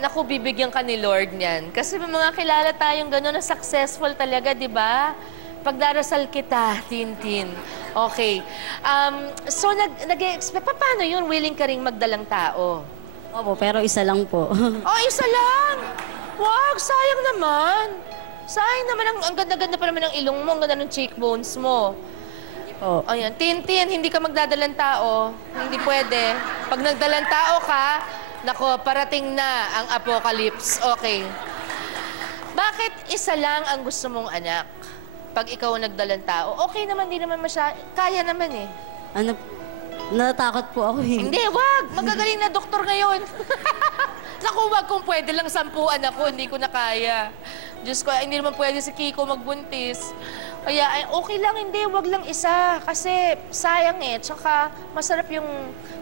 naku, bibigyan ka ni Lord niyan. Kasi may mga kilala tayong gano'n na successful talaga, di ba? Pagdarasal kita, Tintin. Okay. So, nag-expect, paano yun? Willing ka ring magdalang tao? Opo, pero isa lang po. Oh, isa lang! Wag, sayang naman. Sayang naman, ang ganda-ganda pa naman ng ilong mo, ang ganda ng cheekbones mo. Oh. Ayan, Tintin, hindi ka magdadalang tao. Hindi pwede. Pag nagdalang tao ka, nako, parating na ang apocalypse. Okay. Bakit isa lang ang gusto mong anak? Pag ikaw ang nagdalang tao, okay naman, di naman kaya naman eh. Ano, natatakot po ako eh. Hindi, wag! Magagaling na doktor ngayon. Naku, wag kung pwede lang 10 anak ko, hindi ko na kaya. Diyos ko, hindi naman pwede si Kiko magbuntis. Kaya, okay lang, hindi, wag lang isa. Kasi sayang eh. Tsaka, masarap yung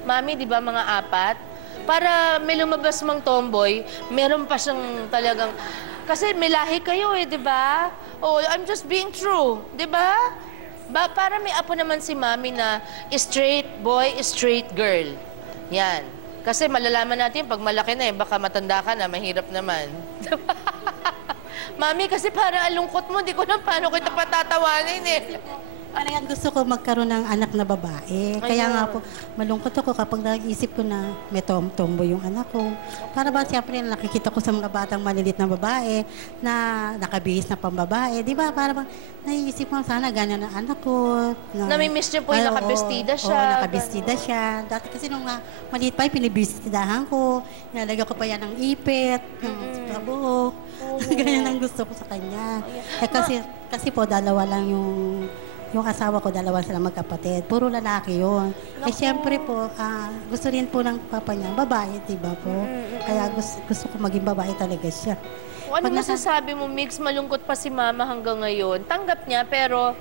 mami, di ba, mga 4. Para may lumabas mang tomboy, meron pa siyang talagang... Kasi may lahi kayo eh, di ba? Oh, I'm just being true, di ba? Para may apo naman si mami na straight boy, straight girl. Yan. Kasi malalaman natin, pag malaki na eh, baka matanda ka na, mahirap naman. Mami, kasi parang alungkot mo, di ko na paano kita patatawanin eh. Ano yan, gusto ko magkaroon ng anak na babae. Kaya nga po, malungkot ako kapag nag-isip ko na may tomboy yung anak ko. Para ba, siyempre, nakikita ko sa mga batang malilit na babae na nakabihis na pambabae. Di ba? Para bang naiisip ko, sana ganyan ang anak ko. Nami-miss niyo po yung nakabestida siya. Oo, nakabestida siya. Dati kasi nung maliit pa, pinibestidahan ko. Nilalagyan ko pa yan ng ipit, ng buhok. Ganyan ang gusto ko sa kanya. Eh, kasi po, dalawa lang yung asawa ko, dalawa sila magkapatid. Puro lalaki yun. Eh, siyempre po, gusto rin po ng papa niya, babae, diba po? Kaya gusto ko maging babae talaga siya. Ano masasabi mo, Mix? Malungkot pa si Mama hanggang ngayon. Tanggap niya, pero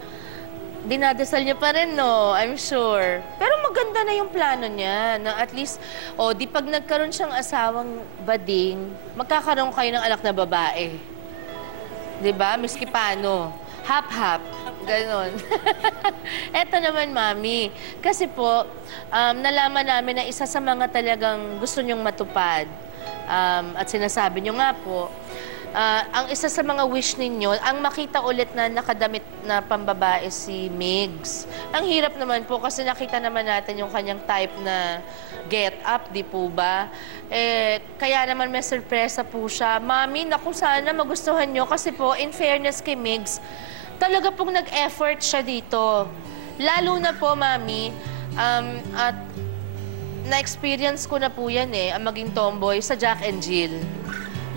dinadasal niya pa rin, no? I'm sure. Pero maganda na yung plano niya, na at least, di pag nagkaroon siyang asawang bading, magkakaroon kayo ng anak na babae. Diba? Miski paano? Hap-hap. Ganon. Eto naman, Mami. Kasi po, nalaman namin na isa sa mga talagang gusto nyong matupad. At sinasabi nyo nga po, ang isa sa mga wish ninyo, ang makita ulit na nakadamit na pambabae si Migs. Ang hirap naman po kasi nakita naman natin yung kanyang type na get up, di po ba? Kaya naman may sorpresa po siya. Mami, naku, sana magustuhan nyo kasi po, in fairness kay Migs, talaga pong nag-effort siya dito. Lalo na po, Mami, at na-experience ko na po yan ang maging tomboy sa Jack and Jill.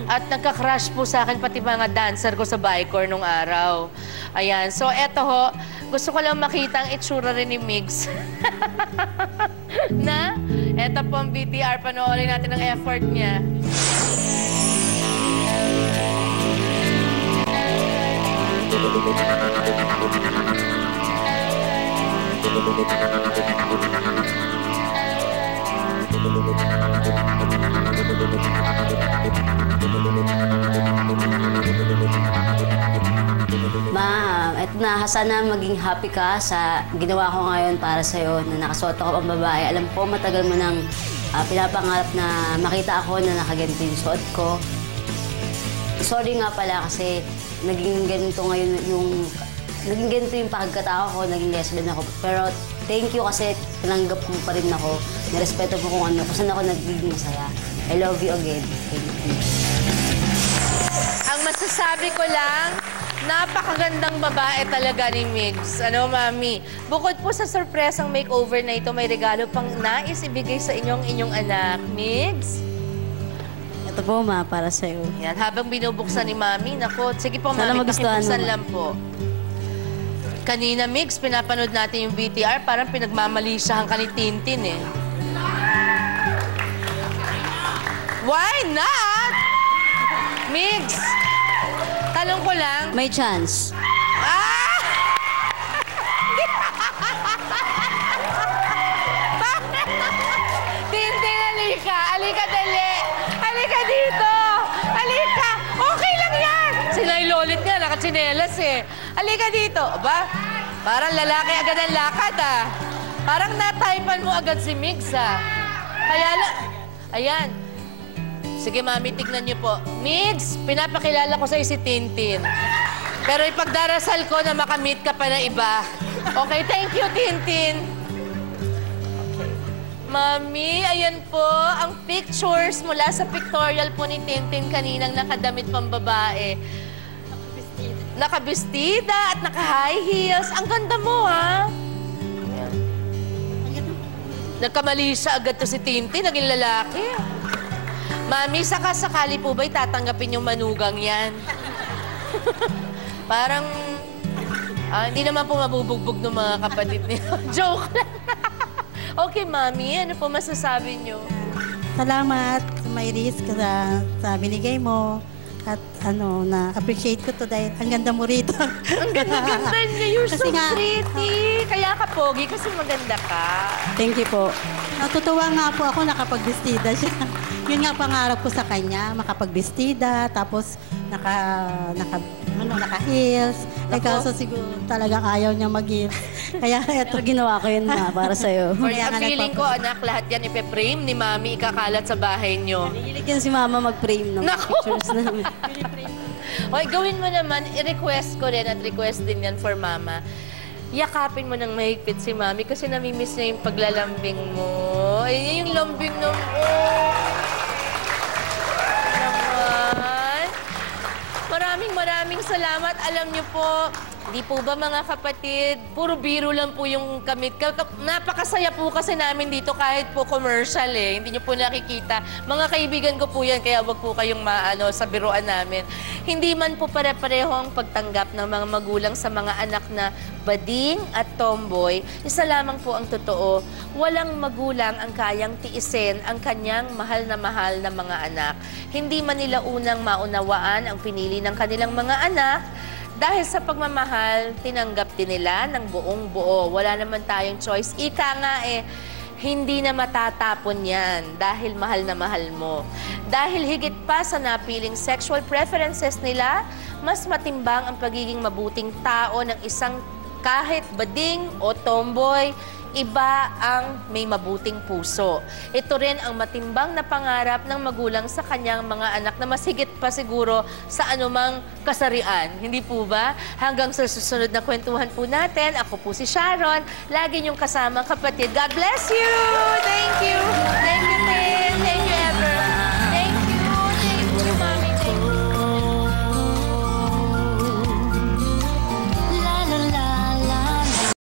At nagka-crush po sa akin pati mga dancer ko sa Bicor nung araw. Ayan. So, eto ho, gusto ko lang makita ang itsura rin ni Migs. Na? Eto po ang BTR. Panoorin natin ang effort niya. Ma, eto na, sana maging happy ka sa ginawa ko ngayon para sa'yo na nakasuot ako ang babae. Alam ko, matagal mo nang pinapangarap na makita ako na nakaganito yung suot ko. Sorry nga pala kasi naging ganito ngayon naging ganito yung pagkatao ko, naging lesbian ako. Pero thank you kasi tinanggap mo pa rin ako, nirespeto mo kung saan ako nagiging masaya. I love you again. Thank you. Ang masasabi ko lang, napakagandang babae talaga ni Migs. Ano, Mami? Bukod po sa surpresang makeover na ito, may regalo pang nais ibigay sa inyong anak. Migs? Ito po, Ma, para sa'yo. Yan, habang binubuksan ni Mami, naku, sige po, Sana Mami, magustuhan pakibuksan mo. lang po. Kanina, Migs, pinapanood natin yung BTR, parang pinagmamalisahan ka ni Tintin, eh. Why not? Migs, talong ko lang. May chance. Tintin, halika. Halika, dali. Halika dito. Halika. Okay lang yan. Sinay lolit nga, nakatsinelas eh. Halika dito. Aba, parang lalaki agad ang lakad ah. Parang nataypan mo agad si Migs ah. Kaya lang, ayan. Sige, Mami, tignan niyo po. Migs, pinapakilala ko sa'yo si Tintin. Pero ipagdarasal ko na makamit ka pa na iba. Okay, thank you, Tintin. Mami, ayan po ang pictures mula sa pictorial po ni Tintin kaninang nakadamit pang babae. Nakabistida at naka-high heels. Ang ganda mo, ha? Nagkamali siya agad to si Tintin, naging lalaki. Mami, sakali po ba tatanggapin yung manugang yan? Parang, hindi naman po mabubugbog ng mga kapatid niya. Joke lang. Okay, Mami, ano po masasabi niyo? Salamat, may risk sa binigay mo. At na-appreciate ko to dahil ang ganda mo rito. Ang ganda-ganda niya. You're so Kasi nga, pretty. Kaya ka pogi kasi maganda ka. Thank you po. Natutuwa nga po ako nakapagbestida siya. Yun nga pangarap ko sa kanya, makapagbestida, tapos naka-heels. Eh kaso siguro talagang ayaw niya mag-heels. Kaya eto, Ginawa ko yun na para sa'yo. For Kaya nga feeling ko, anak, lahat yan ipe-frame ni Mami, ikakalat sa bahay niyo. Hilig yan si Mama mag-frame ng Naku! pictures namin. Okay, gawin mo naman, i-request ko rin at request din yan for Mama. Yakapin mo ng mahigpit si Mami kasi namimiss niya yung paglalambing mo. Ay, yung lambing na mo. Naman. Maraming salamat. Alam niyo po, di po ba mga kapatid, puro biro lang po yung kamit. Napakasaya po kasi namin dito kahit po commercial eh. Hindi niyo po nakikita. Mga kaibigan ko po yan, kaya wag po kayong sa biruan namin. Hindi man po pare-pareho ang pagtanggap ng mga magulang sa mga anak na bading at tomboy. Isa lamang po ang totoo, walang magulang ang kayang tiisin ang kanyang mahal na mga anak. Hindi man nila unang maunawaan ang pinili ng kanilang mga anak. Dahil sa pagmamahal, tinanggap din nila ng buong buo. Wala naman tayong choice. Ika nga hindi na matatapon yan dahil mahal na mahal mo. Dahil higit pa sa napiling sexual preferences nila, mas matimbang ang pagiging mabuting tao ng isang kahit bading o tomboy, iba ang may mabuting puso. Ito rin ang matimbang na pangarap ng magulang sa kanyang mga anak na masigit pa siguro sa anumang kasarian. Hindi po ba? Hanggang sa susunod na kwentuhan po natin, ako po si Sharon, lagi niyong kasamang kapatid. God bless you! Thank you! Thank you!